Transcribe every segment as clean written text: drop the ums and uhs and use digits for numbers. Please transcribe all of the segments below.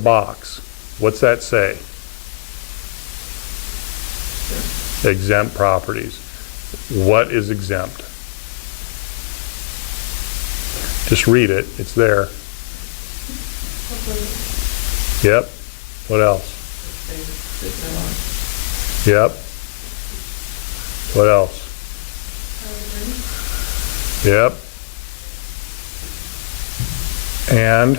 box. What's that say? Exempt properties. What is exempt? Just read it. It's there. Yep. What else? Yep. What else? Yep. And?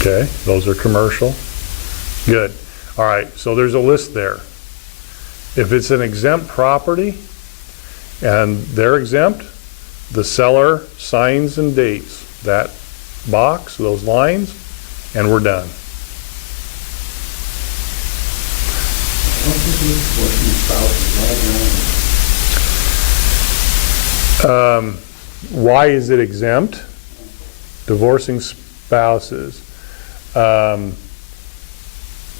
Okay, those are commercial. Good. All right, so there's a list there. If it's an exempt property and they're exempt, the seller signs and dates that box, those lines, and we're done. Why is it exempt? Divorcing spouses.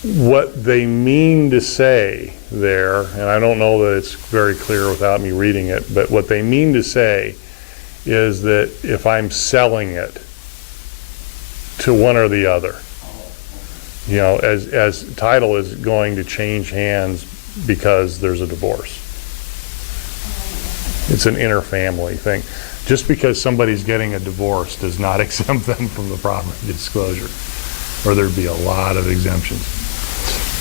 What they mean to say there, and I don't know that it's very clear without me reading it, but what they mean to say is that if I'm selling it to one or the other, you know, as title is going to change hands because there's a divorce. It's an interfamily thing. Just because somebody's getting a divorce does not exempt them from the property disclosure, or there'd be a lot of exemptions.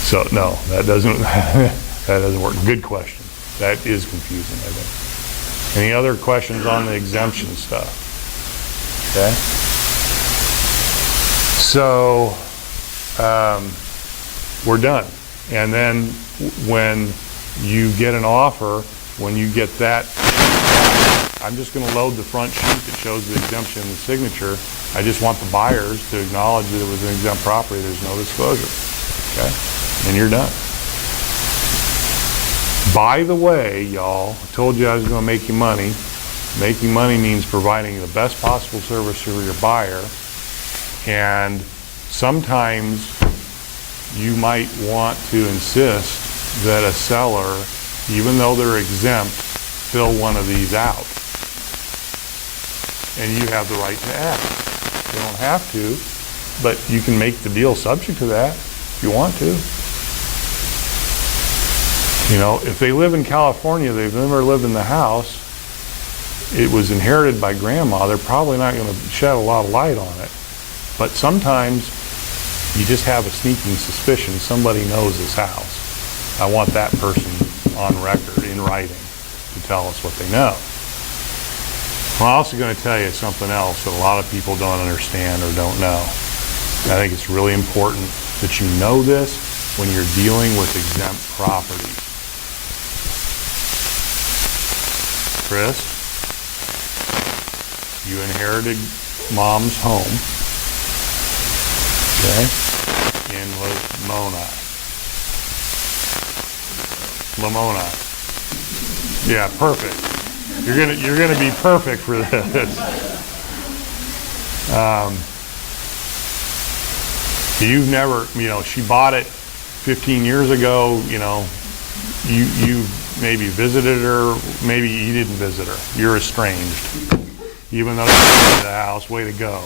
So no, that doesn't that doesn't work. Good question. That is confusing, I think. Any other questions on the exemption stuff? Okay. So we're done. And then when you get an offer, when you get that, I'm just going to load the front sheet that shows the exemption and the signature. I just want the buyers to acknowledge that it was an exempt property. There's no disclosure. Okay? And you're done. By the way, y'all, I told you I was going to make you money. Making money means providing the best possible service for your buyer. And sometimes you might want to insist that a seller, even though they're exempt, fill one of these out. And you have the right to ask. You don't have to, but you can make the deal subject to that if you want to. You know, if they live in California, they've never lived in the house, it was inherited by grandma, they're probably not going to shed a lot of light on it. But sometimes you just have a sneaking suspicion somebody knows this house. I want that person on record, in writing, to tell us what they know. I'm also going to tell you something else that a lot of people don't understand or don't know. I think it's really important that you know this when you're dealing with exempt properties. Chris, you inherited mom's home, okay, in Lamoni. Yeah, perfect. You're gonna be perfect for this. You've never, you know, she bought it 15 years ago. You know, you maybe visited her, maybe you didn't visit her. You're estranged, even though you're in the house. Way to go.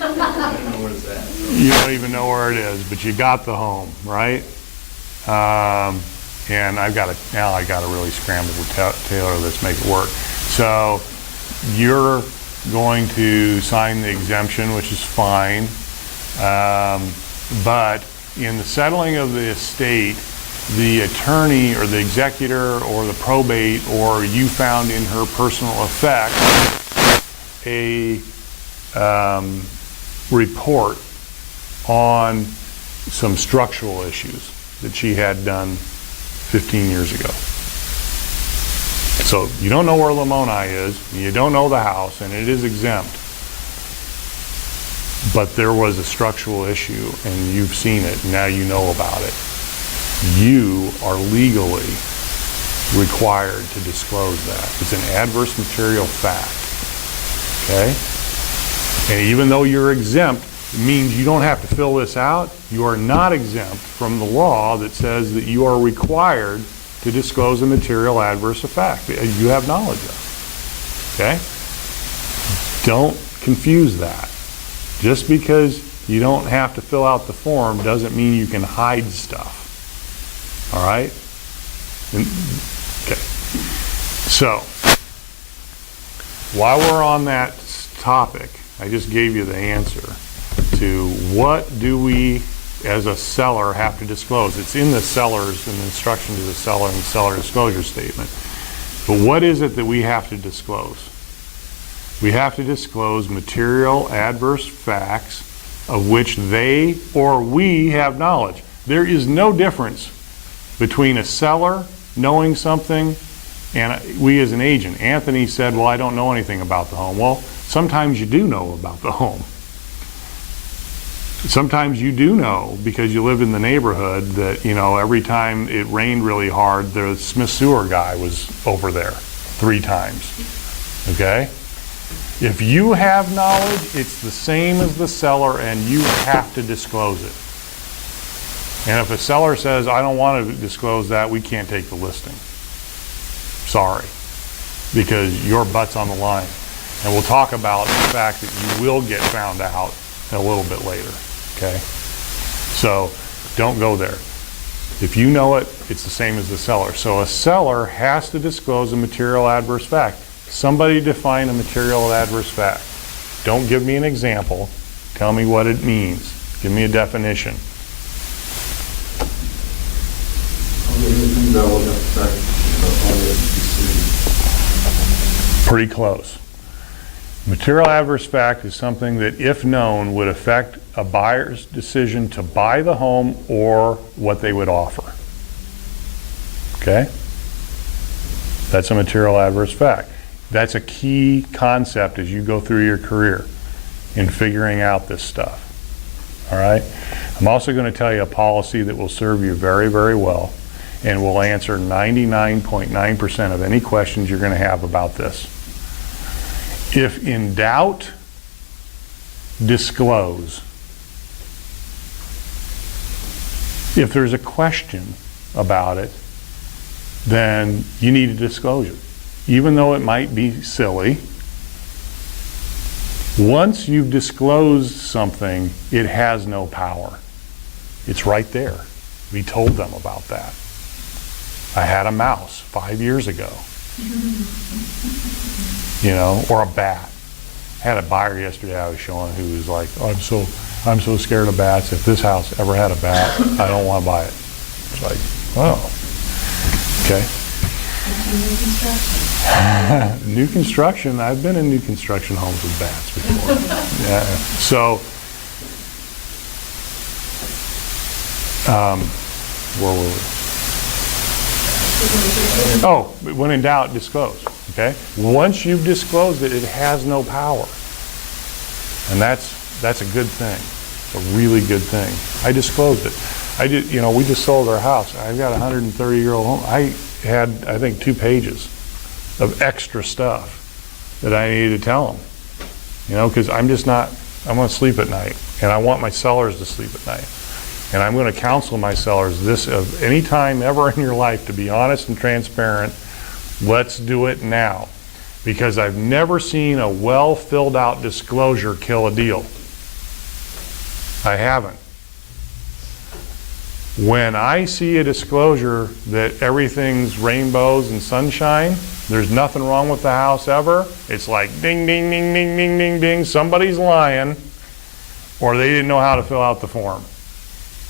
I don't know where it's at. You don't even know where it is, but you got the home, right? And I got to really scramble to tailor this, make it work. So you're going to sign the exemption, which is fine. But in the settling of the estate, the attorney or the executor or the probate, or you found in her personal effect a report on some structural issues that she had done 15 years ago. So you don't know where Lamoni is, you don't know the house, and it is exempt. But there was a structural issue, and you've seen it, and now you know about it. You are legally required to disclose that. It's an adverse material fact. Okay? And even though you're exempt, it means you don't have to fill this out. You are not exempt from the law that says that you are required to disclose a material adverse effect you have knowledge of. Okay? Don't confuse that. Just because you don't have to fill out the form doesn't mean you can hide stuff. All right? Okay. So, while we're on that topic, I just gave you the answer to what do we, as a seller, have to disclose. It's in the seller's, in the instruction to the seller and the seller disclosure statement. But what is it that we have to disclose? We have to disclose material adverse facts of which they or we have knowledge. There is no difference between a seller knowing something and we as an agent. Anthony said, well, I don't know anything about the home. Well, sometimes you do know about the home. Sometimes you do know because you live in the neighborhood that, you know, every time it rained really hard, the Smith Sewer guy was over there 3 times, okay? If you have knowledge, it's the same as the seller and you have to disclose it. And if a seller says, I don't want to disclose that, we can't take the listing. Sorry, because your butt's on the line. And we'll talk about the fact that you will get found out a little bit later, okay? So don't go there. If you know it, it's the same as the seller. So a seller has to disclose a material adverse fact. Somebody define a material adverse fact. Don't give me an example. Tell me what it means. Give me a definition. Pretty close. Material adverse fact is something that, if known, would affect a buyer's decision to buy the home or what they would offer. Okay? That's a material adverse fact. That's a key concept as you go through your career in figuring out this stuff. All right? I'm also going to tell you a policy that will serve you very, very well and will answer 99.9% of any questions you're going to have about this. If in doubt, disclose. If there's a question about it, then you need a disclosure. Even though it might be silly, once you've disclosed something, it has no power. It's right there. We told them about that. I had a mouse 5 years ago. You know, or a bat. I had a buyer yesterday I was showing who was like, oh, I'm so scared of bats. If this house ever had a bat, I don't want to buy it. It's like, oh, okay. New construction. I've been in new construction homes with bats before. Yeah. So, where were we? Oh, when in doubt, disclose. Okay. Once you've disclosed it, it has no power, and that's a good thing. It's a really good thing. I disclosed it. I did. You know, we just sold our house. I've got a 130-year-old home. I had, I think, 2 pages of extra stuff that I needed to tell them. You know, because I'm going to sleep at night, and I want my sellers to sleep at night. And I'm going to counsel my sellers this of any time ever in your life to be honest and transparent. Let's do it now. Because I've never seen a well filled out disclosure kill a deal. I haven't. When I see a disclosure that everything's rainbows and sunshine, there's nothing wrong with the house ever, it's like ding, ding, ding, ding, ding, ding, ding, somebody's lying, or they didn't know how to fill out the form.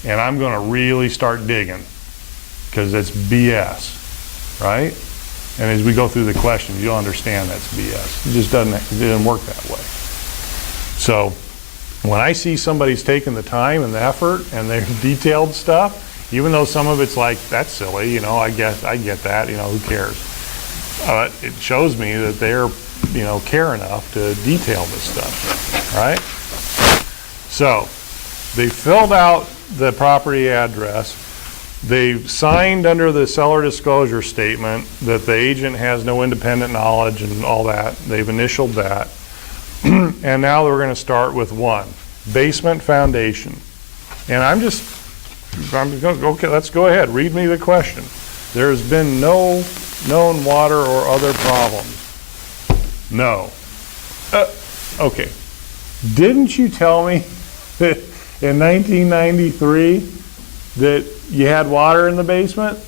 And I'm going to really start digging because it's BS, right? And as we go through the questions, you'll understand that's BS. It just didn't work that way. So when I see somebody's taken the time and the effort and they've detailed stuff, even though some of it's like, that's silly, you know, I get that, you know, who cares? It shows me that they're, you know, care enough to detail this stuff, right? So they filled out the property address. They've signed under the seller disclosure statement that the agent has no independent knowledge and all that. They've initialed that. And now we're going to start with 1, basement foundation. And okay, let's go ahead. Read me the question. There's been no known water or other problems. No. Okay. Didn't you tell me that in 1993 that you had water in the basement?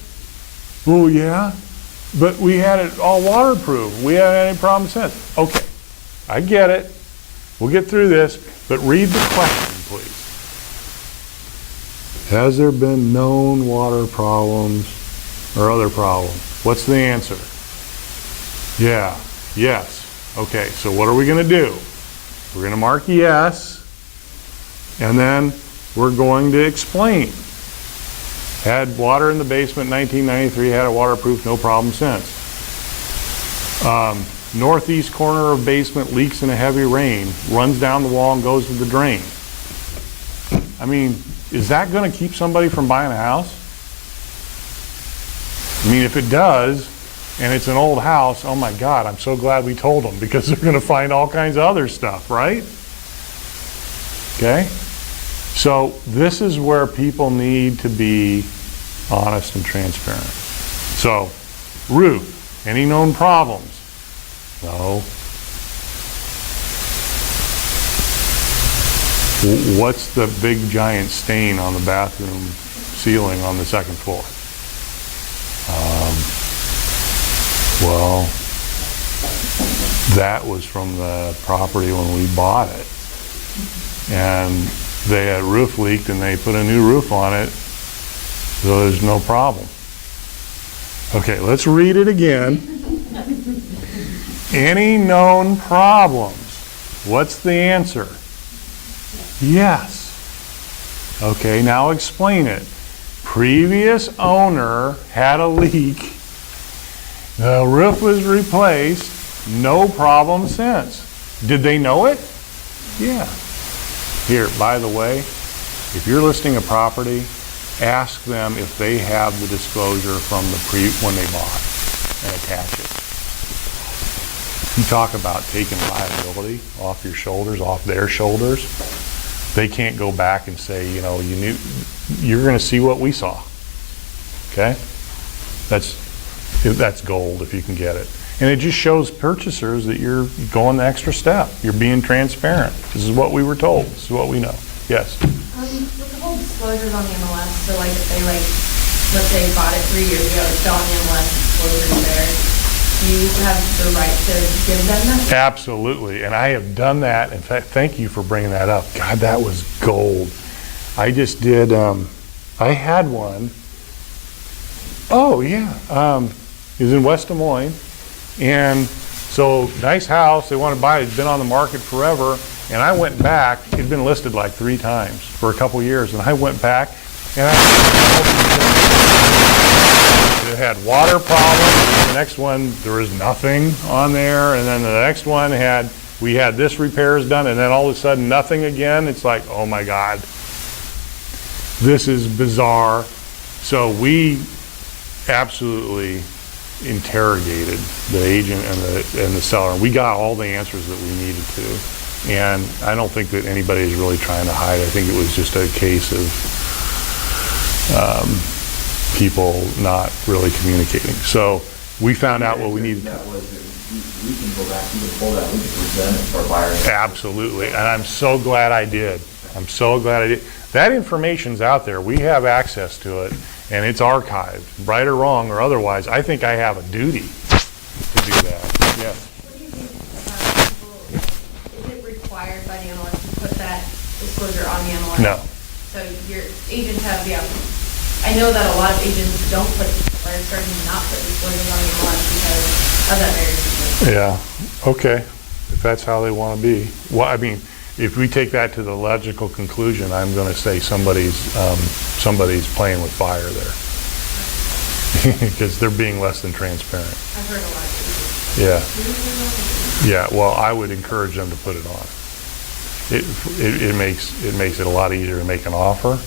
Oh, yeah? But we had it all waterproof. We haven't had any problem since. Okay, I get it. We'll get through this, but read the question, please. Has there been known water problems or other problems? What's the answer? Yeah, yes. Okay, so what are we going to do? We're going to mark yes, and then we're going to explain. Had water in the basement in 1993, had it waterproof, no problem since. Northeast corner of basement leaks in a heavy rain, runs down the wall and goes to the drain. I mean, is that going to keep somebody from buying a house? I mean, if it does, and it's an old house, oh my God, I'm so glad we told them, because they're going to find all kinds of other stuff, right? Okay? So this is where people need to be honest and transparent. So, Ruth, any known problems? No. What's the big giant stain on the bathroom ceiling on the second floor? Well, that was from the property when we bought it. And they had roof leaked and they put a new roof on it, so there's no problem. Okay, let's read it again. Any known problems? What's the answer? Yes. Okay, now explain it. Previous owner had a leak. The roof was replaced. No problem since. Did they know it? Yeah. Here, by the way, if you're listing a property, ask them if they have the disclosure from the when they bought and attach it. You talk about taking liability off your shoulders, off their shoulders. They can't go back and say, you know, you're going to see what we saw. Okay? That's gold if you can get it. And it just shows purchasers that you're going the extra step. You're being transparent. This is what we were told. This is what we know. Yes? With the whole disclosures on the MLS, so like if they let's say bought it 3 years ago, it's still on the MLS, disclosures there, do you have the right to give them that? Absolutely, and I have done that. In fact, thank you for bringing that up. God, that was gold. I just did, I had one. Oh, yeah. It was in West Des Moines. And so, nice house, they want to buy it, it's been on the market forever, and I went back, it'd been listed like 3 times for a couple years, and I went back, and it had water problems, the next one, there was nothing on there, and then the next one we had this repairs done, and then all of a sudden, nothing again. It's like, oh my God, this is bizarre. So we absolutely interrogated the agent and the seller. We got all the answers that we needed to, and I don't think that anybody is really trying to hide. I think it was just a case of people not really communicating. So we found out what we needed. That was, we can go back, we can pull that, we can present it for buyers. Absolutely, and I'm so glad I did. I'm so glad I did. That information's out there. We have access to it. And it's archived, right or wrong or otherwise. I think I have a duty to do that. Yes. What do you think, is it required by the MLS to put that disclosure on the MLS? No. So your agents have the option. I know that a lot of agents don't put, or are starting to not put disclosures on the MLS because of that very situation. Yeah, okay, if that's how they want to be. Well, I mean, if we take that to the logical conclusion, I'm going to say somebody's playing with fire there, because they're being less than transparent. I've heard a lot of Yeah. Yeah. Well, I would encourage them to put it on. It makes it a lot easier to make an offer,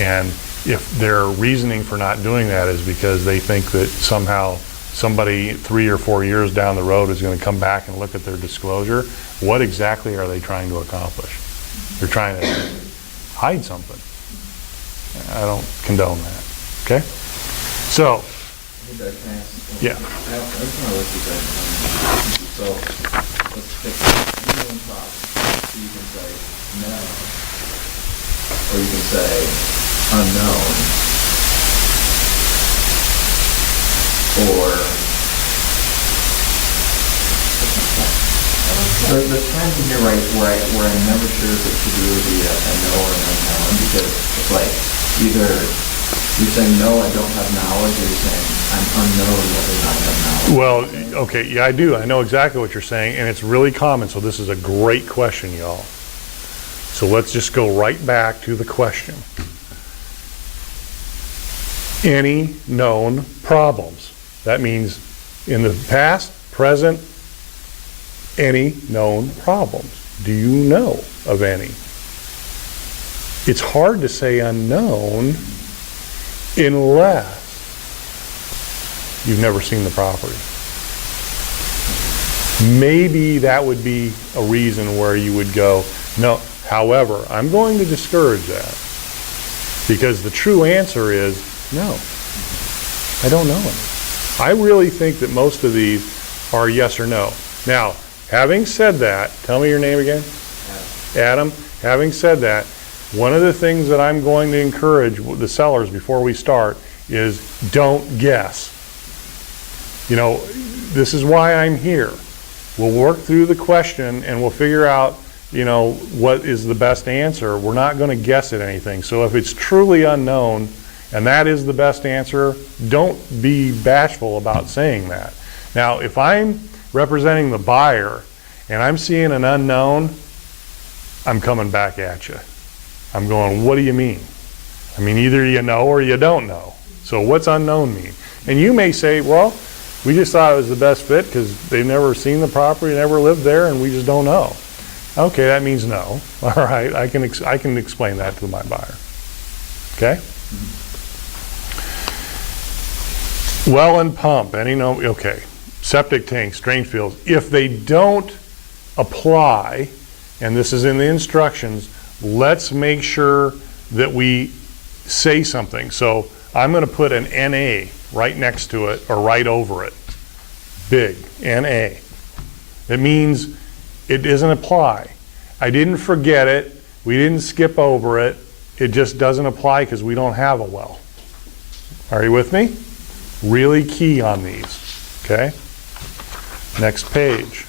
and if their reasoning for not doing that is because they think that somehow somebody 3 or 4 years down the road is going to come back and look at their disclosure, what exactly are they trying to accomplish? They're trying to hide something. I don't condone that. Okay? So, yeah. I just want to let you guys know. So, let's pick any known problem. So you can say no, or you can say unknown, or there's times in here where I'm never sure if it should really be a no or an unknown, because it's like either you're saying no, I don't have knowledge, or you're saying I'm unknown whether or not I have knowledge. Well, okay, yeah, I do. I know exactly what you're saying, and it's really common, so this is a great question, y'all. So let's just go right back to the question. Any known problems? That means in the past, present, any known problems. Do you know of any? It's hard to say unknown unless you've never seen the property. Maybe that would be a reason where you would go, no. However, I'm going to discourage that, because the true answer is no. I don't know it. I really think that most of these are yes or no. Now, having said that, tell me your name again. Adam. Having said that, one of the things that I'm going to encourage the sellers before we start is don't guess. You know, this is why I'm here. We'll work through the question and we'll figure out, you know, what is the best answer. We're not going to guess at anything. So if it's truly unknown and that is the best answer, don't be bashful about saying that. Now, if I'm representing the buyer and I'm seeing an unknown, I'm coming back at you. I'm going, what do you mean? I mean, either you know or you don't know. So what's unknown mean? And you may say, well, we just thought it was the best fit because they've never seen the property, never lived there, and we just don't know. Okay, that means no. All right, I can explain that to my buyer. Okay? Well and pump, okay. Septic tanks, drain fields. If they don't apply, and this is in the instructions, let's make sure that we say something. So I'm going to put an NA right next to it or right over it. Big, NA. It means it doesn't apply. I didn't forget it. We didn't skip over it. It just doesn't apply because we don't have a well. Are you with me? Really key on these. Okay? Next page.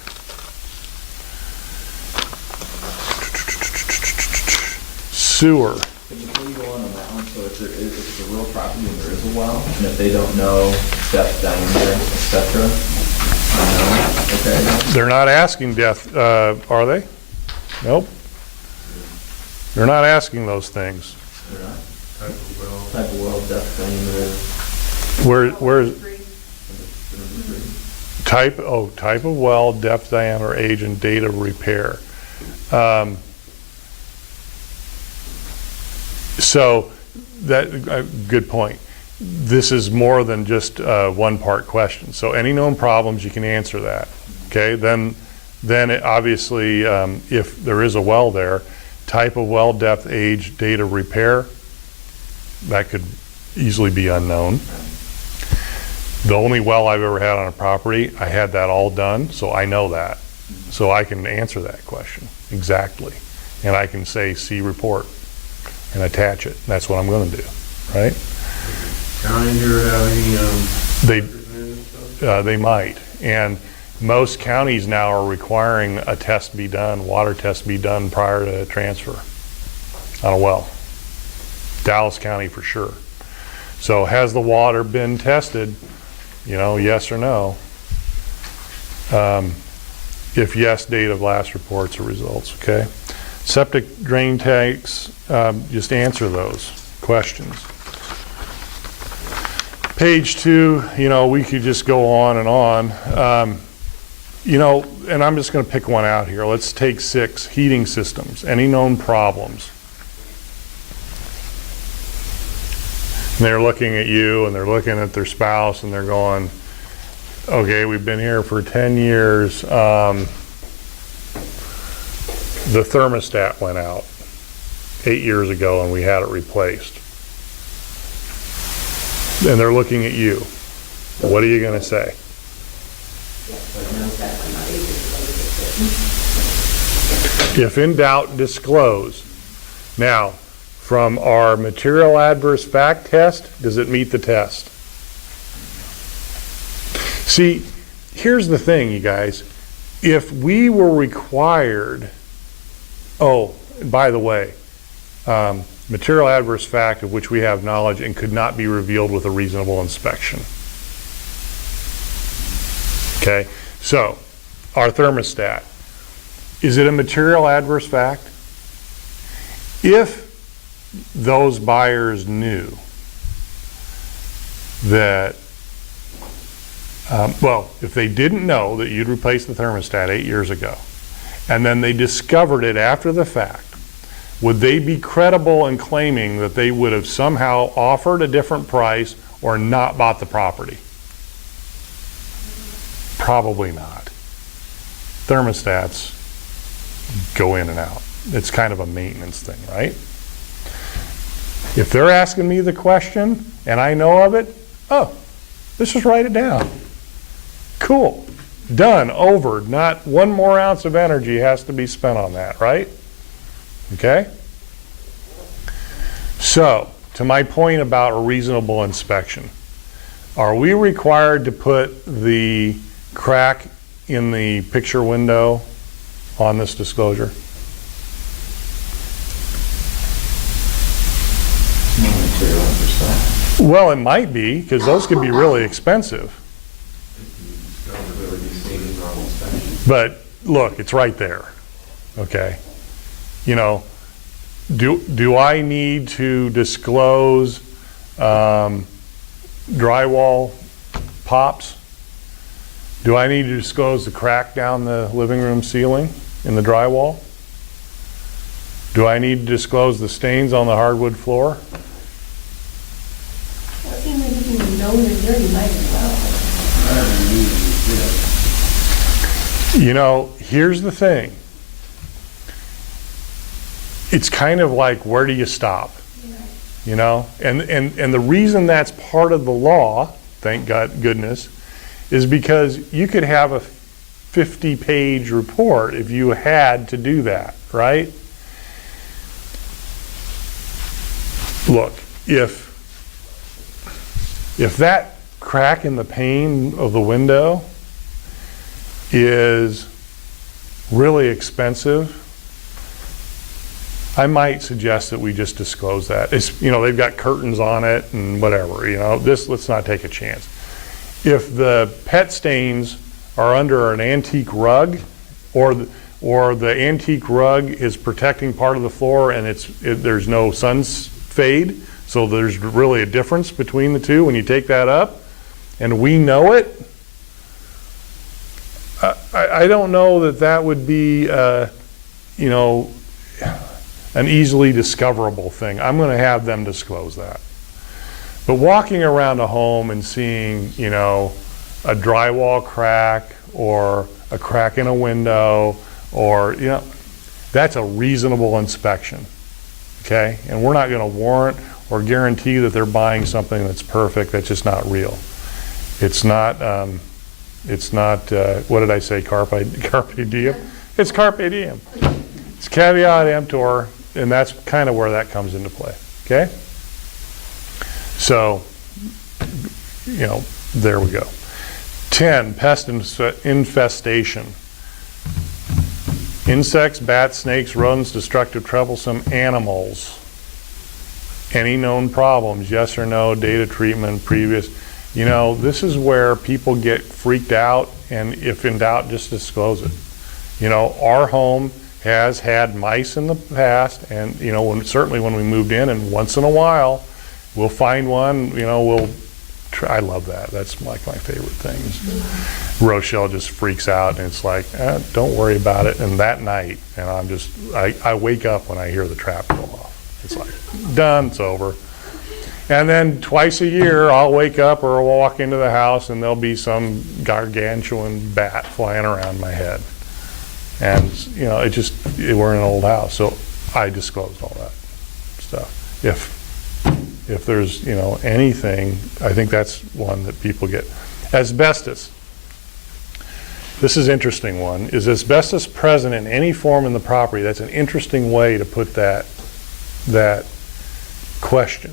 Sewer. Before you go on that one, so if it's a real property and there is a well, and if they don't know depth, diameter, etc., okay. They're not asking depth, are they? Nope. They're not asking those things. They're not. Type of well, depth, diameter. Where's Number 3. type of well, depth, diameter, age, and date of repair. So that good point. This is more than just one part question. So any known problems, you can answer that. Okay, then it obviously, if there is a well there, type of well, depth, age, date of repair, that could easily be unknown. The only well I've ever had on a property, I had that all done, so I know that. So I can answer that question exactly. And I can say, see report, and attach it. That's what I'm going to do, right? County here have any, They might. And most counties now are requiring a test be done, water test be done prior to transfer on a well. Dallas County for sure. So has the water been tested? You know, yes or no. If yes, date of last reports or results, okay? Septic drain tanks, just answer those questions. Page 2, you know, we could just go on and on. You know, and I'm just going to pick one out here. Let's take 6, heating systems. Any known problems? And they're looking at you and they're looking at their spouse and they're going, okay, we've been here for 10 years. The thermostat went out 8 years ago and we had it replaced. And they're looking at you. What are you going to say? If in doubt, disclose. Now, from our material adverse fact test, does it meet the test? See, here's the thing, you guys. If we were required, oh, by the way, material adverse fact of which we have knowledge and could not be revealed with a reasonable inspection. Okay, so our thermostat. Is it a material adverse fact? If those buyers knew that, well, if they didn't know that you'd replaced the thermostat 8 years ago, and then they discovered it after the fact, would they be credible in claiming that they would have somehow offered a different price or not bought the property? Probably not. Thermostats go in and out. It's kind of a maintenance thing, right? If they're asking me the question and I know of it, oh, let's just write it down. Cool. Done. Over. Not one more ounce of energy has to be spent on that, right? Okay? So, to my point about a reasonable inspection, are we required to put the crack in the picture window on this disclosure? No material adverse fact. Well, it might be, because those could be really expensive. But look, it's right there, okay? You know, do I need to disclose drywall pops? Do I need to disclose the crack down the living room ceiling in the drywall? Do I need to disclose the stains on the hardwood floor? Well, it seems like if you know they're dirty, might as well. You know, here's the thing. It's kind of like, where do you stop? You know, and the reason that's part of the law, thank goodness, is because you could have a 50-page report if you had to do that, right? Look, if that crack in the pane of the window is really expensive, I might suggest that we just disclose that. It's, you know, they've got curtains on it and whatever, you know, let's not take a chance. If the pet stains are under an antique rug, or the antique rug is protecting part of the floor and there's no sun fade, so there's really a difference between the two when you take that up, and we know it, I don't know that would be, you know, an easily discoverable thing. I'm going to have them disclose that. But walking around a home and seeing, you know, a drywall crack or a crack in a window, or, you know, that's a reasonable inspection, okay? And we're not going to warrant or guarantee that they're buying something that's perfect, that's just not real. It's not, what did I say, carpe diem? It's carpe diem. It's caveat emptor, and that's kind of where that comes into play, okay? So, you know, there we go. 10, pest infestation. Insects, bats, snakes, rodents, destructive, troublesome animals. Any known problems, yes or no, data treatment, previous. You know, this is where people get freaked out, and if in doubt, just disclose it. You know, our home has had mice in the past, and, you know, certainly when we moved in, and once in a while, we'll find one, you know, we'll try. I love that. That's like my favorite things. Rochelle just freaks out, and it's like, don't worry about it. And that night, and I wake up when I hear the trap go off. It's like, done, it's over. And then twice a year, I'll wake up or I'll walk into the house, and there'll be some gargantuan bat flying around my head. And, you know, we're in an old house, so I disclosed all that stuff. If there's, you know, anything, I think that's one that people get. Asbestos. This is an interesting one. Is asbestos present in any form in the property? That's an interesting way to put that question.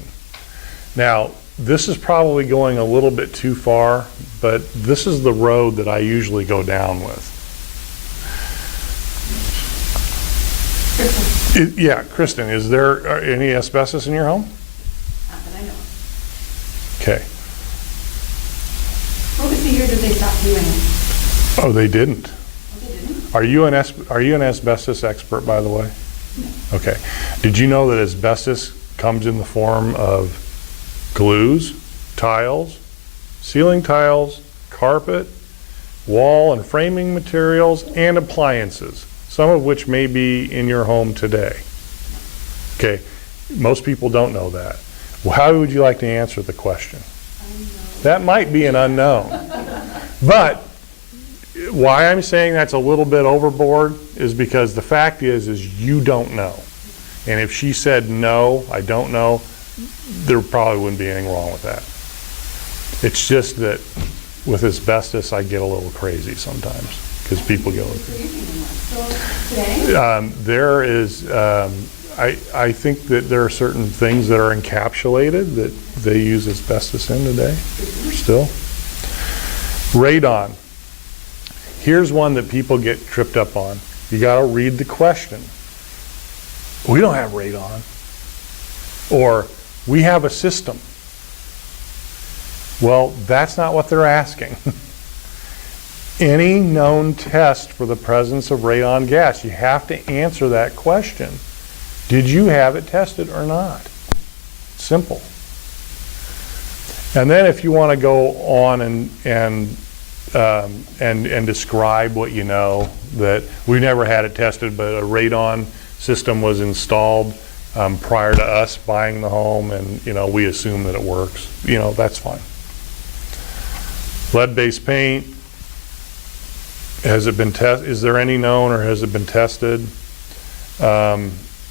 Now, this is probably going a little bit too far, but this is the road that I usually go down with. Yeah, Kristen, is there any asbestos in your home? Not that I know of. Okay. What was the year that they stopped doing it? Oh, they didn't. Oh, they didn't? Are you an asbestos expert, by the way? No. Okay. Did you know that asbestos comes in the form of glues, tiles, ceiling tiles, carpet, wall and framing materials, and appliances, some of which may be in your home today? Okay. Most people don't know that. Well, how would you like to answer the question? That might be an unknown. But why I'm saying that's a little bit overboard is because the fact is you don't know. And if she said, no, I don't know, there probably wouldn't be anything wrong with that. It's just that with asbestos, I get a little crazy sometimes because people get a little crazy. So today? There is, I think that there are certain things that are encapsulated that they use asbestos in today, still. Radon. Here's one that people get tripped up on. You got to read the question. We don't have radon. Or, we have a system. Well, that's not what they're asking. Any known test for the presence of radon gas, you have to answer that question. Did you have it tested or not? Simple. And then if you want to go on and describe what you know, that we never had it tested, but a radon system was installed prior to us buying the home, and we assume that it works. That's fine. Lead-based paint. Has it been tested? Is there any known, or has it been tested?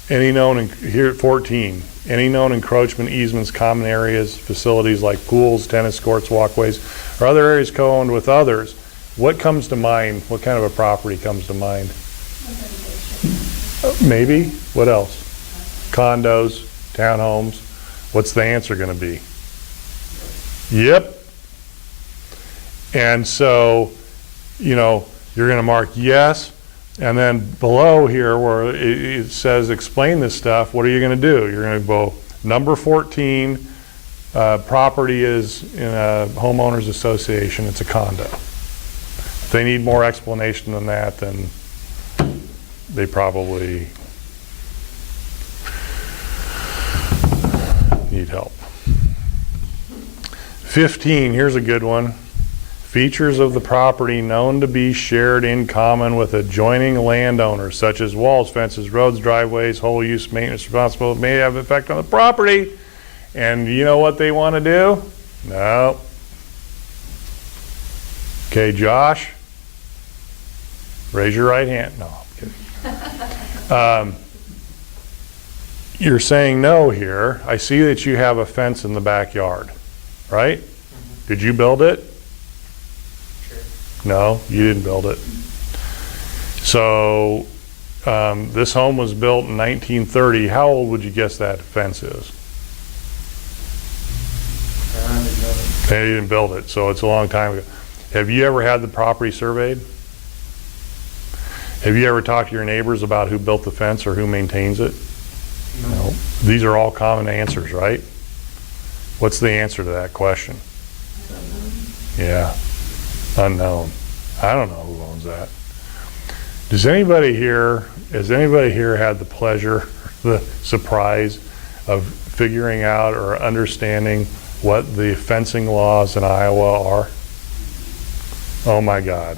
Any known, here at 14, any known encroachment, easements, common areas, facilities like pools, tennis courts, walkways, or other areas co-owned with others? What comes to mind? What kind of a property comes to mind? Maybe. What else? Condos, townhomes. What's the answer going to be? Yep. And so, you're going to mark yes. And then below here where it says explain this stuff, what are you going to do? You're going to go number 14, property is in a homeowners association, it's a condo. If they need more explanation than that, then they probably need help. 15, here's a good one. Features of the property known to be shared in common with adjoining landowners, such as walls, fences, roads, driveways, whole use, maintenance responsibility may have effect on the property. And you know what they want to do? No. Okay, Josh, raise your right hand. No, I'm kidding. You're saying no here. I see that you have a fence in the backyard, right? Did you build it? No, you didn't build it. So this home was built in 1930. How old would you guess that fence is? They didn't build it, so it's a long time ago. Have you ever had the property surveyed? Have you ever talked to your neighbors about who built the fence or who maintains it? No. These are all common answers, right? What's the answer to that question? Yeah. Unknown. I don't know who owns that. Has anybody here had the pleasure, the surprise of figuring out or understanding what the fencing laws in Iowa are? Oh my God.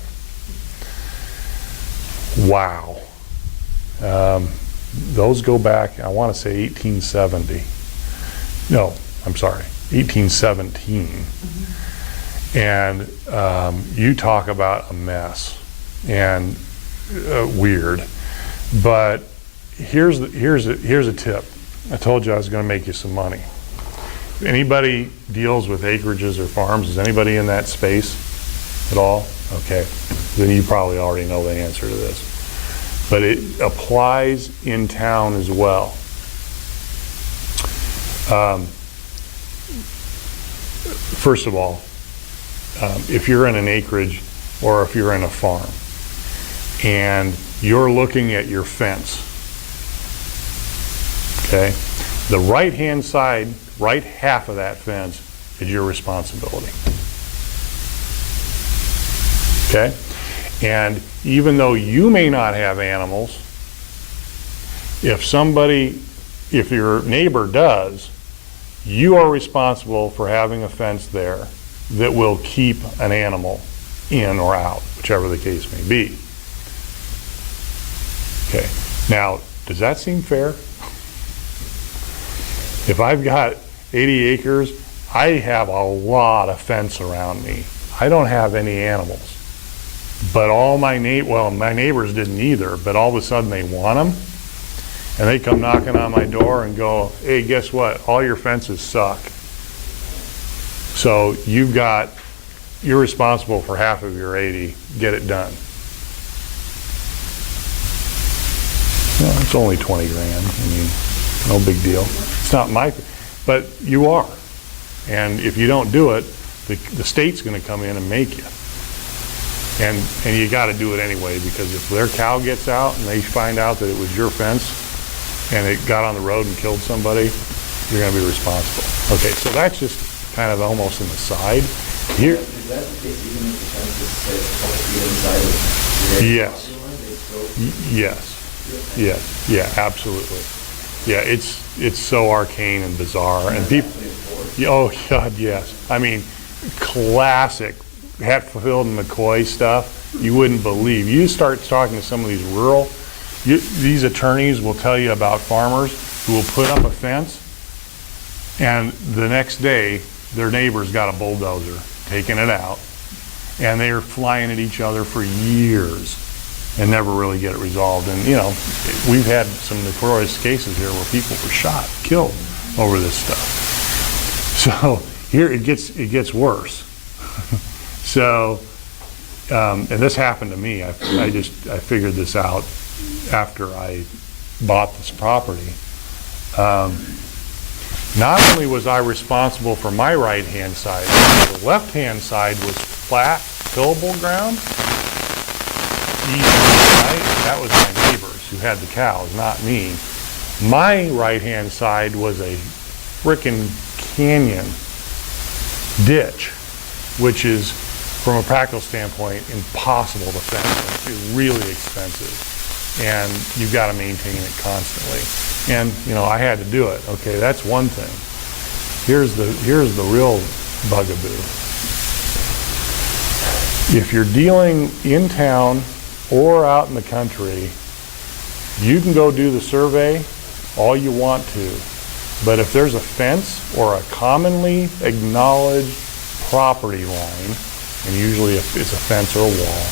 Wow. Those go back, I want to say 1870. No, I'm sorry, 1817. And you talk about a mess and weird, but here's a tip. I told you I was going to make you some money. Anybody deals with acreages or farms? Is anybody in that space at all? Okay. then you probably already know the answer to this. But it applies in town as well. First of all, if you're in an acreage or if you're in a farm and you're looking at your fence, okay, the right-hand side, right half of that fence is your responsibility. Okay? And even though you may not have animals, if your neighbor does, you are responsible for having a fence there that will keep an animal in or out, whichever the case may be. Okay. Now, does that seem fair? If I've got 80 acres, I have a lot of fence around me. I don't have any animals. But all my neighbors didn't either, but all of a sudden they want them, and they come knocking on my door and go, hey, guess what? All your fences suck. So you're responsible for half of your 80, get it done. Well, it's only 20 grand. I mean, no big deal. It's not but you are. And if you don't do it, the state's going to come in and make you. And you got to do it anyway, because if their cow gets out and they find out that it was your fence and it got on the road and killed somebody, you're going to be responsible. Okay, so that's just kind of almost an aside. Here. Is that the case even if the fence is, say, a couple feet inside of the Yes. property line, they still? Yes. Yeah. Yeah. Absolutely. Yeah. It's so arcane and bizarre, and people. Oh God, yes. I mean, classic Hatfield and McCoy stuff. You wouldn't believe. You start talking to some of these these attorneys will tell you about farmers who will put up a fence, and the next day their neighbor's got a bulldozer taking it out, and they're flying at each other for years and never really get it resolved. And we've had some notorious cases here where people were shot, killed over this stuff. So here it gets worse. So, and this happened to me. I figured this out after I bought this property. Not only was I responsible for my right-hand side, the left-hand side was flat, tillable ground. Easy, right? That was my neighbors who had the cows, not me. My right-hand side was a frickin' canyon ditch, which is, from a practical standpoint, impossible to fence. It's really expensive, and you've got to maintain it constantly. And I had to do it. Okay, that's one thing. Here's the real bugaboo. If you're dealing in town or out in the country, you can go do the survey all you want to, but if there's a fence or a commonly acknowledged property line, and usually it's a fence or a wall,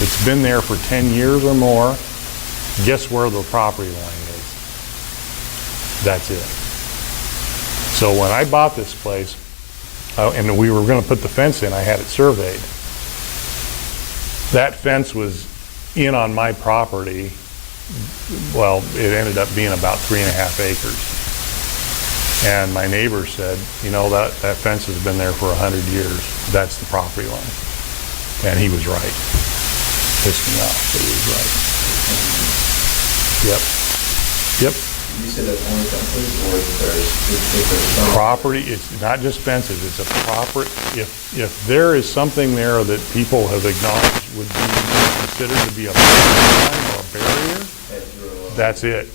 it's been there for 10 years or more, guess where the property line is? That's it. So when I bought this place, and we were going to put the fence in, I had it surveyed. That fence was in on my property. Well, it ended up being about 3.5 acres. And my neighbor said, that fence has been there for 100 years. That's the property line. And he was right. Pissed me off, but he was right. Yep. You said that's only fences, or if there's some... Property, it's not just fences, it's a property. If there is something there that people have acknowledged would be considered to be a property line or a barrier, that's it.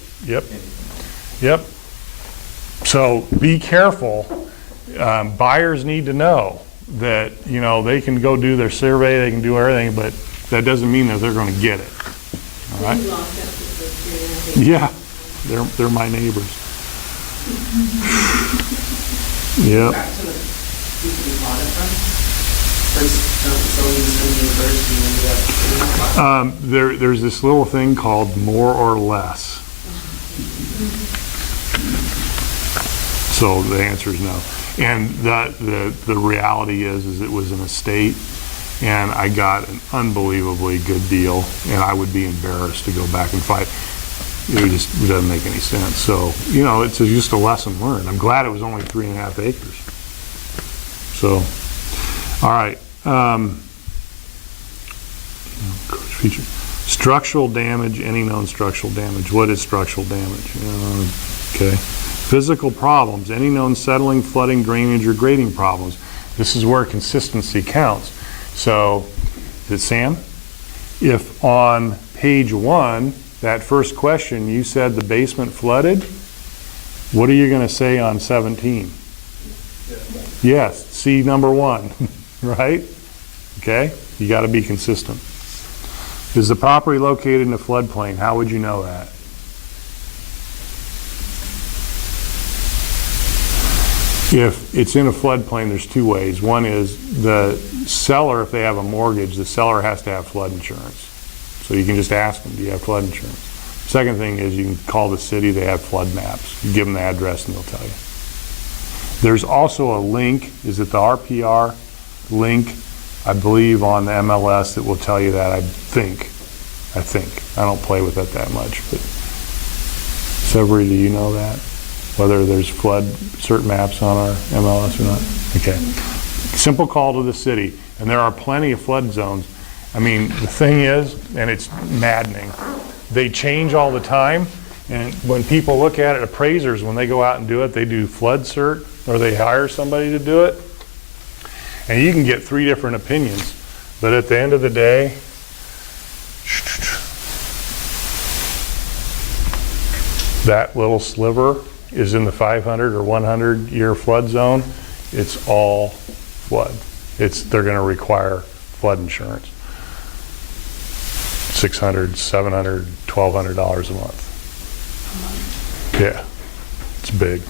Yep. So be careful. Buyers need to know that, they can go do their survey, they can do everything, but that doesn't mean that they're going to get it. All right? Yeah, they're my neighbors. Yep. Back to the people you bought it from? There's this little thing called more or less. So the answer is no. And the reality is it was an estate, and I got an unbelievably good deal, and I would be embarrassed to go back and fight. It doesn't make any sense. So, you know, it's just a lesson learned. I'm glad it was only 3.5 acres. So, all right. Feature. Structural damage, any known structural damage. What is structural damage? Okay. Physical problems, any known settling, flooding, drainage, or grading problems. This is where consistency counts. So, is it Sam? If on page 1, that first question, you said the basement flooded, what are you going to say on 17? Yes, C number 1, right? Okay, you got to be consistent. Is the property located in a floodplain? How would you know that? If it's in a floodplain, there's 2 ways. One is the seller, if they have a mortgage, the seller has to have flood insurance. So you can just ask them, do you have flood insurance? Second thing is you can call the city, they have flood maps. You give them the address and they'll tell you. There's also a link, is it the RPR link, I believe on the MLS that will tell you that, I think. I don't play with it that much, but Severy, do you know that? Whether there's flood cert maps on our MLS or not? Okay. Simple call to the city, and there are plenty of flood zones. I mean, the thing is, and it's maddening, they change all the time, and when people look at it, appraisers, when they go out and do it, they do flood cert, or they hire somebody to do it, and you can get 3 different opinions, but at the end of the day, that little sliver is in the 500 or 100 year flood zone. It's all flood. They're going to require flood insurance. $600, $700, $1,200 a month. Yeah, it's big.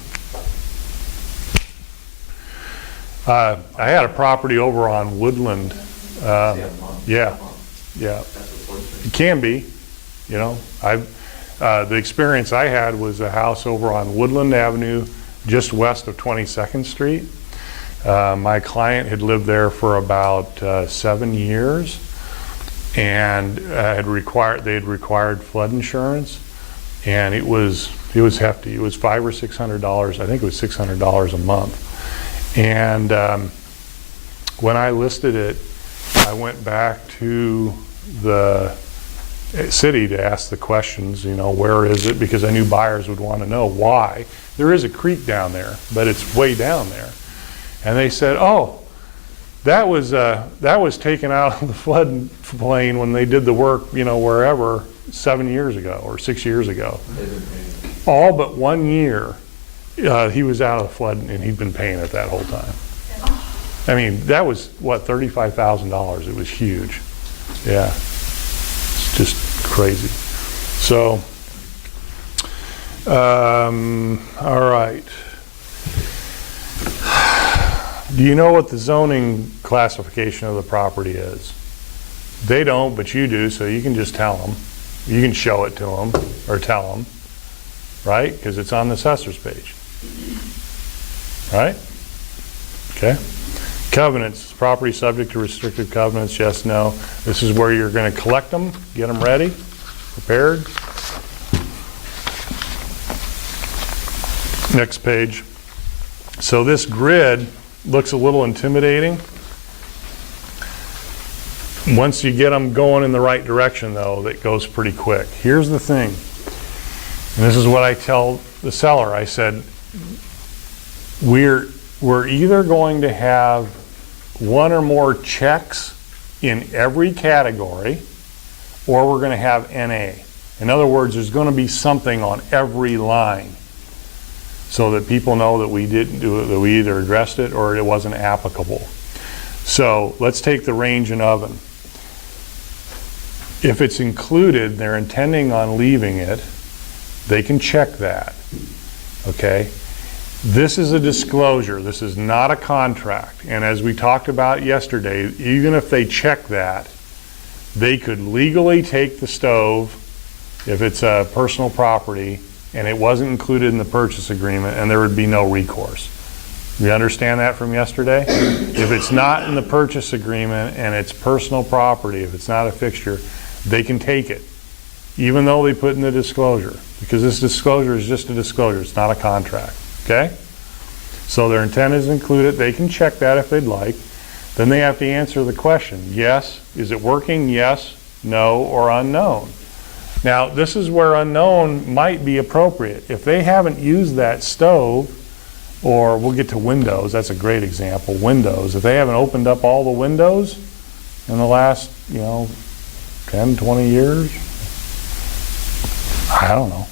I had a property over on Woodland. Yeah. It can be, you know. The experience I had was a house over on Woodland Avenue, just west of 22nd Street. My client had lived there for about 7 years, and they had required flood insurance, and it was hefty. It was $500 or $600. I think it was $600 a month. And when I listed it, I went back to the city to ask the questions, you know, where is it? Because I knew buyers would want to know why. There is a creek down there, but it's way down there. And they said, oh, that was taken out of the flood plain when they did the work, you know, wherever 7 years ago or 6 years ago. All but 1 year, he was out of the flood and he'd been paying it that whole time. I mean, that was, what, $35,000. It was huge. Yeah. It's just crazy. So, all right. Do you know what the zoning classification of the property is? They don't, but you do, so you can just tell them. You can show it to them or tell them, right? Because it's on the assessor's page. Right? Okay. Covenants, property subject to restrictive covenants, yes, no. This is where you're going to collect them, get them ready, prepared. Next page. So this grid looks a little intimidating. Once you get them going in the right direction, though, that goes pretty quick. Here's the thing, and this is what I tell the seller. I said, we're either going to have one or more checks in every category, or we're going to have NA. In other words, there's going to be something on every line so that people know that we didn't do it, that we either addressed it or it wasn't applicable. So let's take the range and oven. If it's included, they're intending on leaving it, they can check that, okay? This is a disclosure. This is not a contract. And as we talked about yesterday, even if they check that, they could legally take the stove, if it's a personal property, and it wasn't included in the purchase agreement, and there would be no recourse. You understand that from yesterday? If it's not in the purchase agreement and it's personal property, if it's not a fixture, they can take it, even though they put in the disclosure, because this disclosure is just a disclosure, it's not a contract, okay? So their intent is included, they can check that if they'd like. Then they have to answer the question, yes, is it working, yes, no, or unknown. Now, this is where unknown might be appropriate. If they haven't used that stove, or we'll get to windows, that's a great example, windows. If they haven't opened up all the windows in the last, 10, 20 years, I don't know.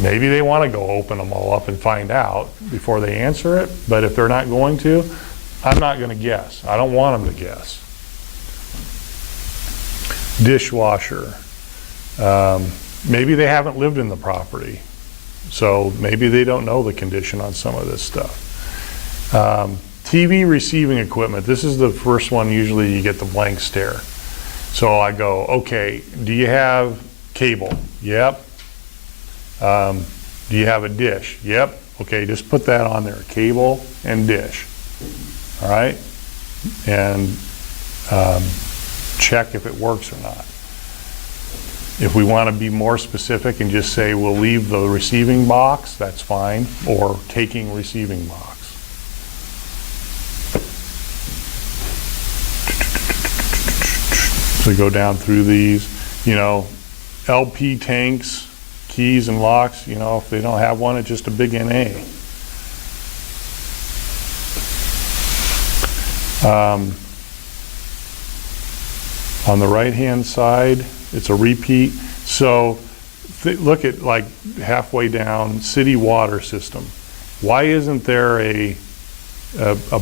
Maybe they want to go open them all up and find out before they answer it, but if they're not going to, I'm not going to guess. I don't want them to guess. Dishwasher. Maybe they haven't lived in the property, so maybe they don't know the condition on some of this stuff. TV receiving equipment. This is the first one usually you get the blank stare. So I go, okay, do you have cable? Yep. Do you have a dish? Yep. Okay, just put that on there, cable and dish. All right? And check if it works or not. If we want to be more specific and just say we'll leave the receiving box, that's fine, or taking receiving box. So we go down through these, LP tanks, keys and locks, if they don't have one, it's just a big NA. On the right-hand side, it's a repeat. So look at like halfway down, city water system. Why isn't there a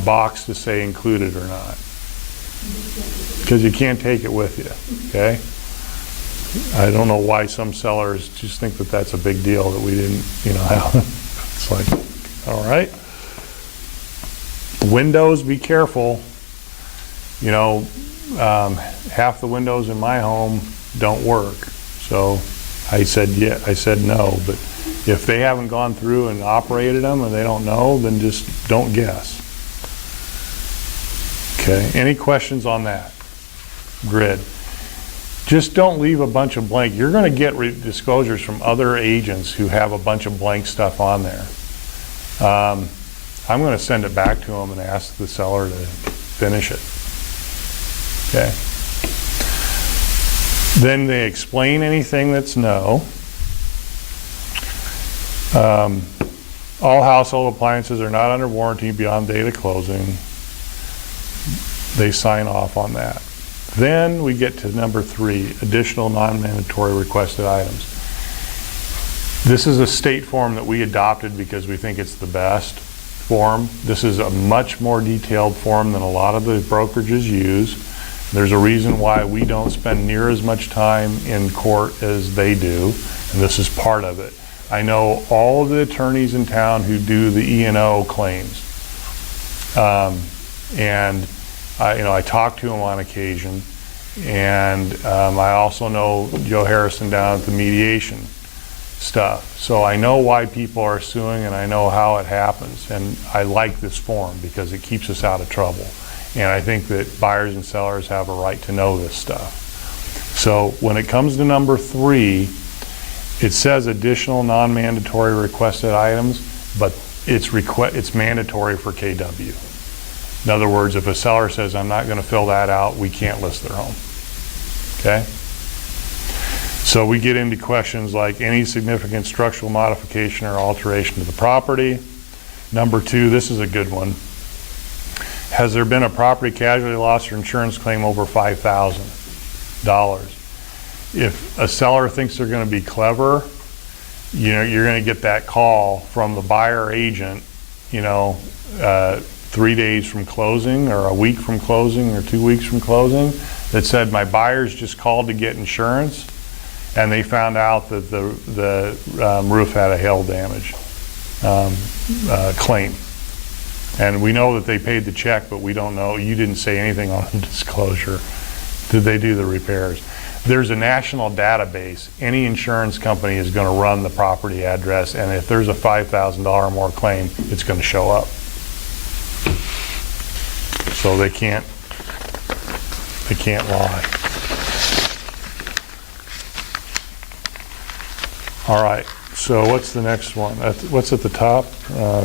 box to say included or not? Because you can't take it with you, okay? I don't know why some sellers just think that that's a big deal that we didn't, have. It's like, all right. Windows, be careful. Half the windows in my home don't work. So I said no, but if they haven't gone through and operated them and they don't know, then just don't guess. Okay, any questions on that? Grid. Just don't leave a bunch of blank. You're going to get disclosures from other agents who have a bunch of blank stuff on there. I'm going to send it back to them and ask the seller to finish it. Okay. Then they explain anything that's no. All household appliances are not under warranty beyond date of closing. They sign off on that. Then we get to number 3, additional non-mandatory requested items. This is a state form that we adopted because we think it's the best form. This is a much more detailed form than a lot of the brokerages use. There's a reason why we don't spend near as much time in court as they do, and this is part of it. I know all of the attorneys in town who do the E&O claims, and I talk to them on occasion, and I also know Joe Harrison down at the mediation stuff. So I know why people are suing, and I know how it happens, and I like this form because it keeps us out of trouble. And I think that buyers and sellers have a right to know this stuff. So when it comes to number 3, it says additional non-mandatory requested items, but it's mandatory for KW. In other words, if a seller says, I'm not going to fill that out, we can't list their home. Okay? So we get into questions like any significant structural modification or alteration to the property. Number 2, this is a good one. Has there been a property casualty loss or insurance claim over $5,000? If a seller thinks they're going to be clever, you're going to get that call from the buyer agent, 3 days from closing or a week from closing or 2 weeks from closing that said, my buyers just called to get insurance and they found out that the roof had a hail damage claim. And we know that they paid the check, but we don't know. You didn't say anything on the disclosure. Did they do the repairs? There's a national database. Any insurance company is going to run the property address, and if there's a $5,000 or more claim, it's going to show up. So they can't lie. All right, so what's the next one? What's at the top?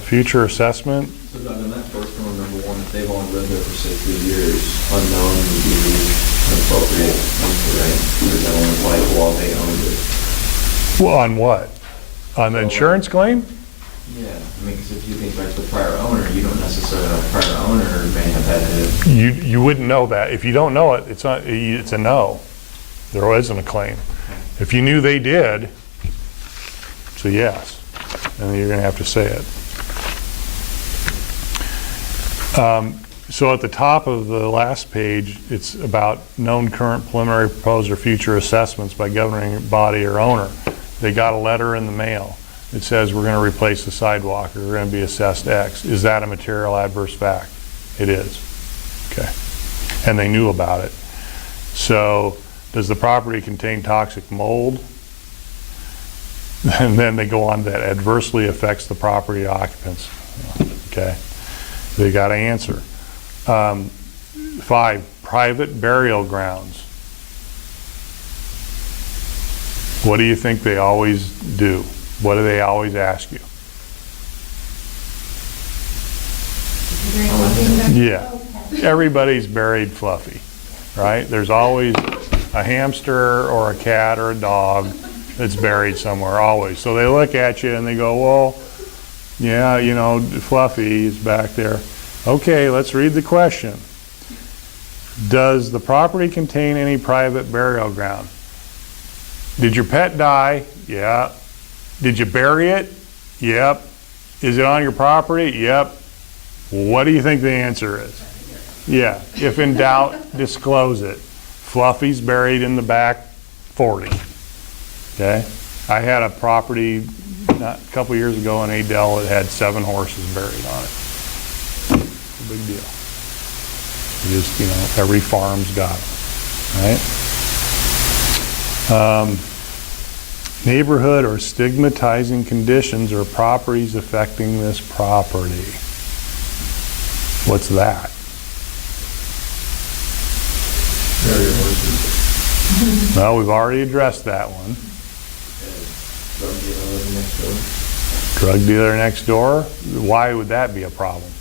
Future assessment? So Doug, on that first one, number one, if they've only lived there for 60 years, unknown would be an appropriate answer, right? Or is that only apply while they owned it? Well, on what? On the insurance claim? Yeah, I mean, because if you think back to the prior owner, you don't necessarily know the prior owner may have had to. You wouldn't know that. If you don't know it, it's a no. There isn't a claim. If you knew they did, it's a yes. And you're going to have to say it. So at the top of the last page, it's about known current preliminary proposed or future assessments by governing body or owner. They got a letter in the mail. It says we're going to replace the sidewalk or we're going to be assessed X. Is that a material adverse fact? It is. Okay. And they knew about it. So does the property contain toxic mold? And then they go on that adversely affects the property occupants. Okay. They got to answer. 5, private burial grounds. What do you think they always do? What do they always ask you? Yeah, everybody's buried fluffy, right? There's always a hamster or a cat or a dog that's buried somewhere, always. So they look at you and they go, well, yeah, you know, Fluffy is back there. Okay, let's read the question. Does the property contain any private burial ground? Did your pet die? Yeah. Did you bury it? Yep. Is it on your property? Yep. What do you think the answer is? Yeah. If in doubt, disclose it. Fluffy's buried in the back 40. Okay? I had a property a couple years ago in Adel that had 7 horses buried on it. It's a big deal. Just, you know, every farm's got them, right? Neighborhood or stigmatizing conditions or properties affecting this property. What's that? Bury horses. Well, we've already addressed that one. Drug dealer living next door. Drug dealer next door? Why would that be a problem?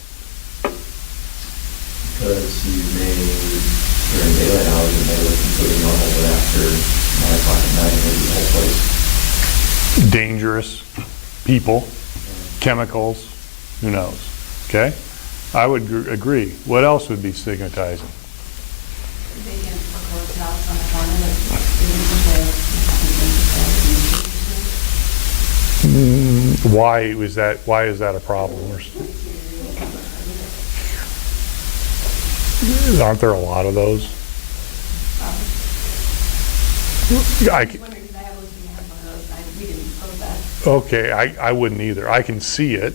Because you may, during daylight hours, it may look completely normal, but after 9 o'clock at night, maybe the whole place. Dangerous people, chemicals, who knows? Okay? I would agree. What else would be stigmatizing? Vacant foreclosed house on the corner that isn't Why is that a problem? Aren't there a lot of those? Okay, I wouldn't either. I can see it.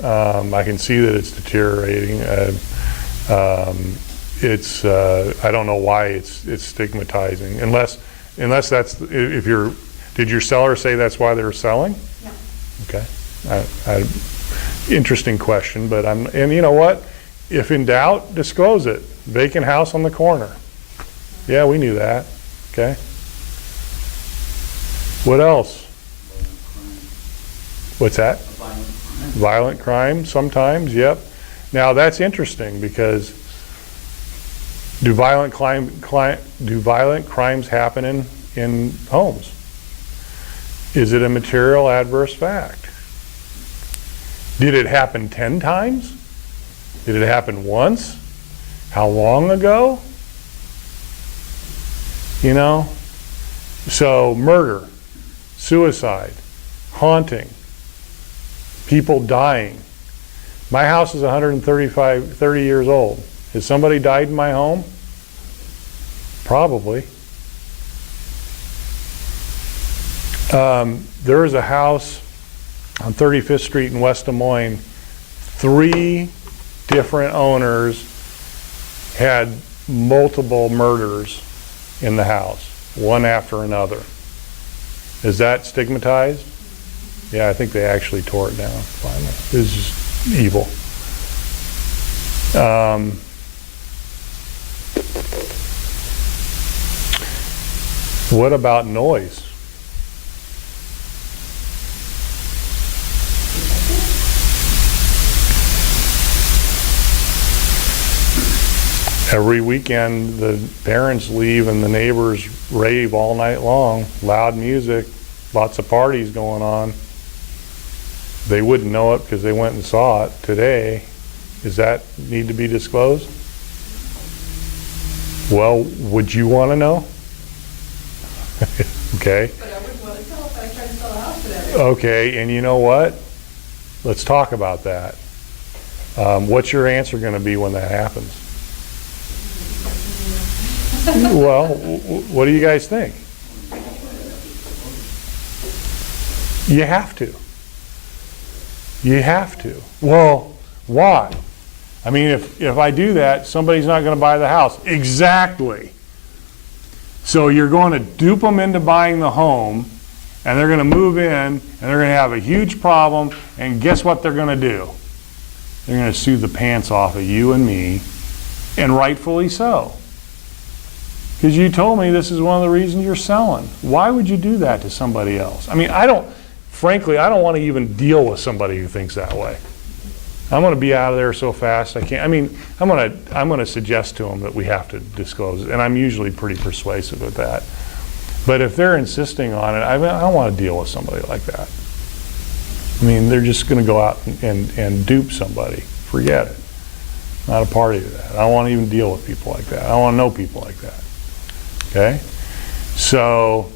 I can see that it's deteriorating. I don't know why it's stigmatizing, unless that's did your seller say that's why they're selling? No. Okay, interesting question, but and you know what? If in doubt, disclose it. Vacant house on the corner. Yeah, we knew that. Okay. What else? What's that? Violent crime sometimes, yep. Now that's interesting because do violent crimes happen in homes? Is it a material adverse fact? Did it happen 10 times? Did it happen once? How long ago? You know? So murder, suicide, haunting, people dying. My house is 30 years old. Has somebody died in my home? Probably. There is a house on 35th Street in West Des Moines. 3 different owners had multiple murders in the house, one after another. Is that stigmatized? Yeah, I think they actually tore it down finally. It was just evil. What about noise? Every weekend, the parents leave and the neighbors rave all night long. Loud music, lots of parties going on. They wouldn't know it because they went and saw it today. Does that need to be disclosed? Well, would you want to know? Okay. But I wouldn't want to tell if I tried to sell a house for that. Okay, and you know what? Let's talk about that. What's your answer going to be when that happens? Well, what do you guys think? You have to. You have to. Well, why? I mean, if I do that, somebody's not going to buy the house. Exactly. So you're going to dupe them into buying the home, and they're going to move in, and they're going to have a huge problem, and guess what they're going to do? They're going to sue the pants off of you and me, and rightfully so. Because you told me this is one of the reasons you're selling. Why would you do that to somebody else? I mean, frankly, I don't want to even deal with somebody who thinks that way. I'm going to be out of there so fast I can't. I mean, I'm going to suggest to them that we have to disclose it, and I'm usually pretty persuasive at that. But if they're insisting on it, I don't want to deal with somebody like that. I mean, they're just going to go out and dupe somebody. Forget it. Not a party to that. I don't want to even deal with people like that. I don't want to know people like that. Okay? So,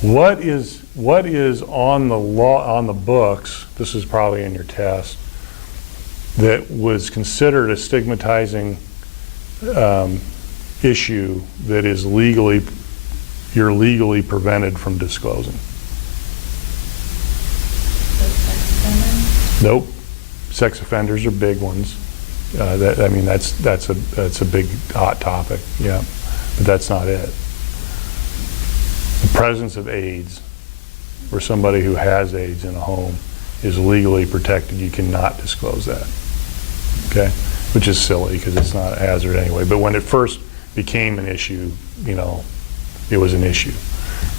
what is on the law, on the books, this is probably in your test, that was considered a stigmatizing issue that is you're legally prevented from disclosing? Nope. Sex offenders are big ones. That's a big hot topic, yeah, but that's not it. The presence of AIDS, or somebody who has AIDS in a home, is legally protected. You cannot disclose that, okay? Which is silly because it's not a hazard anyway. But when it first became an issue, it was an issue,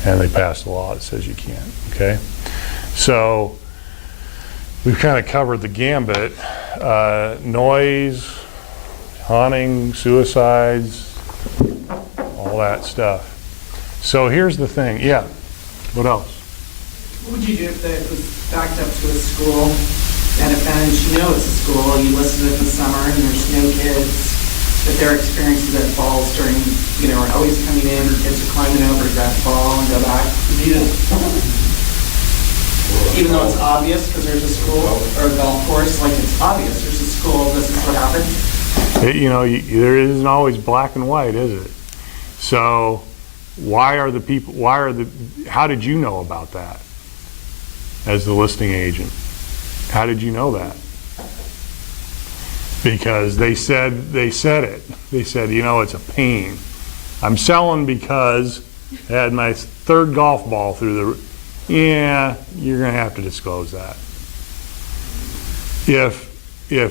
and they passed a law that says you can't, okay? So we've kind of covered the gambit. Noise, haunting, suicides, all that stuff. So here's the thing. Yeah. What else? What would you do if it was backed up to a school and it found, it's a school, you listed it in the summer and there's no kids, but they're experiencing that falls during, are always coming in, kids are climbing over to grab the ball and go back. Even though it's obvious because there's a school or a golf course, like it's obvious there's a school, this is what happened. There isn't always black and white, is it? So how did you know about that as the listing agent? How did you know that? Because they said it. They said, it's a pain. I'm selling because I had my third golf ball through the... Yeah, you're going to have to disclose that. If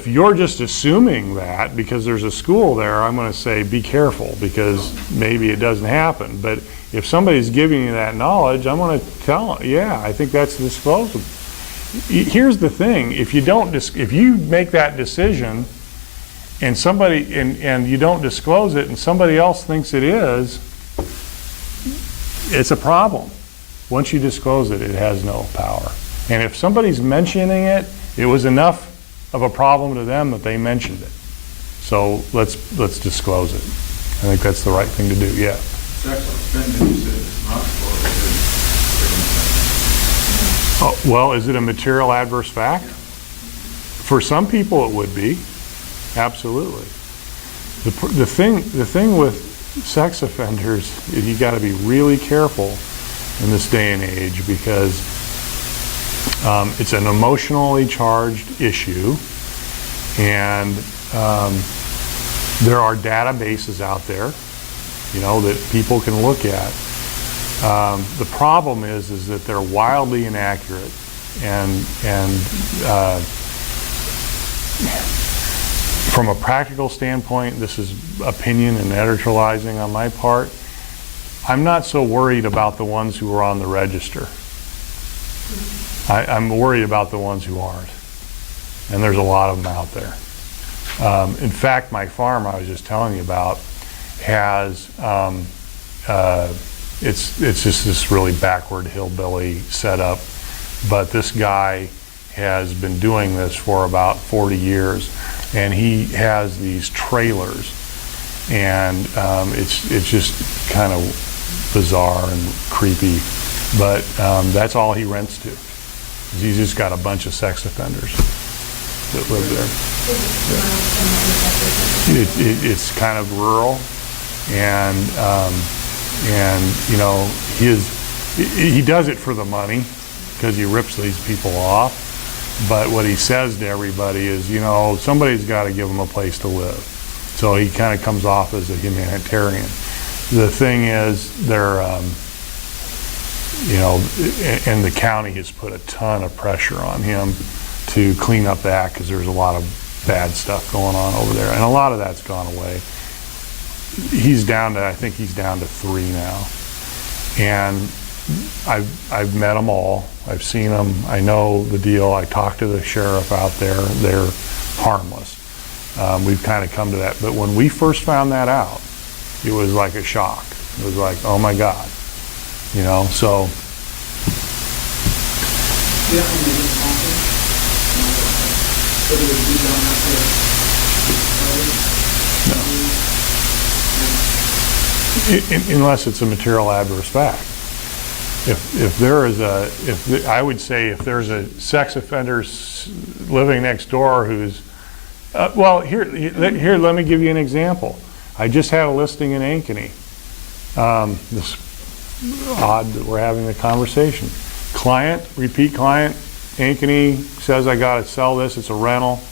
you're just assuming that because there's a school there, I'm going to say be careful because maybe it doesn't happen. But if somebody's giving you that knowledge, I'm going to tell them, yeah, I think that's disclosable. Here's the thing: if you make that decision and and you don't disclose it, and somebody else thinks it is, it's a problem. Once you disclose it, it has no power. And if somebody's mentioning it, it was enough of a problem to them that they mentioned it. So let's disclose it. I think that's the right thing to do. Yeah. Sex offender, you said it's not for Oh, well, is it a material adverse fact? For some people, it would be. Absolutely. The thing with sex offenders is you got to be really careful in this day and age because it's an emotionally charged issue, and there are databases out there, that people can look at. The problem is that they're wildly inaccurate, and from a practical standpoint, this is opinion and editorializing on my part. I'm not so worried about the ones who are on the register. I'm worried about the ones who aren't. And there's a lot of them out there. In fact, my farm I was just telling you about has, it's just this really backward hillbilly setup, but this guy has been doing this for about 40 years, and he has these trailers, and it's just kind of bizarre and creepy, but that's all he rents to. He's just got a bunch of sex offenders that live there. It's kind of rural, and you know, he does it for the money because he rips these people off. But what he says to everybody is, you know, somebody's got to give them a place to live. So he kind of comes off as a humanitarian. The thing is, they're, you know, and the county has put a ton of pressure on him to clean up the act because there's a lot of bad stuff going on over there. And a lot of that's gone away. He's down to, I think he's down to 3 now. And I've met them all. I've seen them. I know the deal. I talked to the sheriff out there. They're harmless. We've kind of come to that. But when we first found that out, it was like a shock. It was like, oh my God. You know, so. Yeah, I mean, it's awful. So we don't have to. Unless it's a material adverse fact. If there is a, I would say if there's a sex offender living next door who's, well, here, let me give you an example. I just had a listing in Ankeny. This odd that we're having the conversation. Client, repeat client, Ankeny says I got to sell this. It's a rental.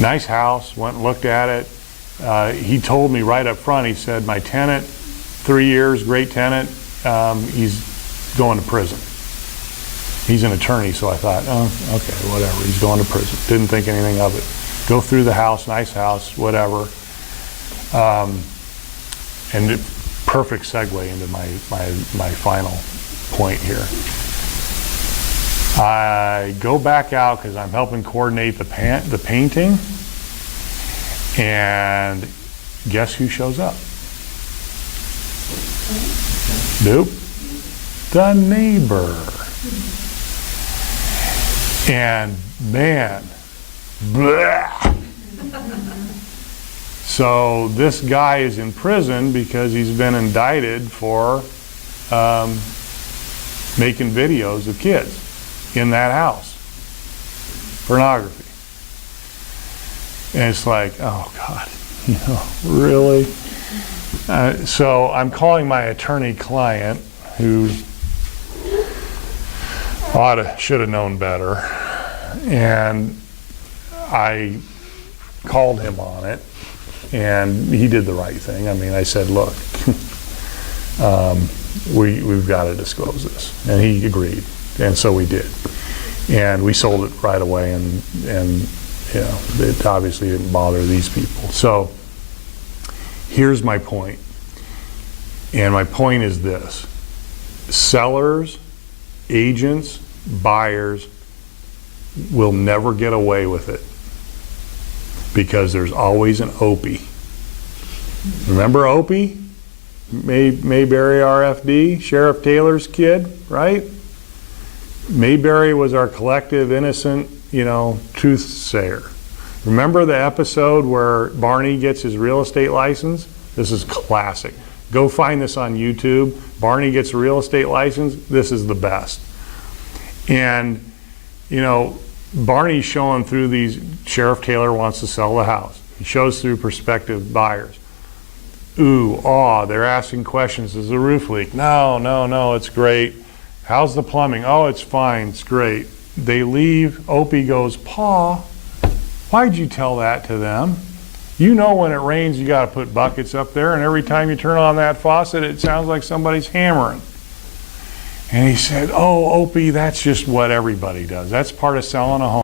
Nice house. Went and looked at it. He told me right up front. He said my tenant. 3 years, great tenant, he's going to prison. He's an attorney, so I thought, oh, okay, whatever, he's going to prison. Didn't think anything of it. Go through the house, nice house, whatever. And perfect segue into my final point here. I go back out because I'm helping coordinate the painting, and guess who shows up? Nope. The neighbor. And man, bleh. So this guy is in prison because he's been indicted for making videos of kids in that house. Pornography. And it's like, oh God, you know, really? So I'm calling my attorney client who should have known better, and I called him on it, and he did the right thing. I mean, I said, look, we've got to disclose this, and he agreed, and so we did, and we sold it right away, and you know, it obviously didn't bother these people. So here's my point, and my point is this: sellers, agents, buyers will never get away with it because there's always an Opie. Remember Opie? Mayberry RFD, Sheriff Taylor's kid, right? Mayberry was our collective innocent, you know, truth-sayer. Remember the episode where Barney gets his real estate license? This is classic. Go find this on YouTube. Barney gets a real estate license. This is the best. And, you know, Barney's showing through these, Sheriff Taylor wants to sell the house. He shows through prospective buyers. Ooh, they're asking questions. Is the roof leak? No, it's great. How's the plumbing? Oh, it's fine, it's great. They leave, Opie goes, Pa, why'd you tell that to them? You know when it rains you gotta put buckets up there, and every time you turn on that faucet it sounds like somebody's hammering. And he said, oh, Opie, that's just what everybody does. That's part of selling a home.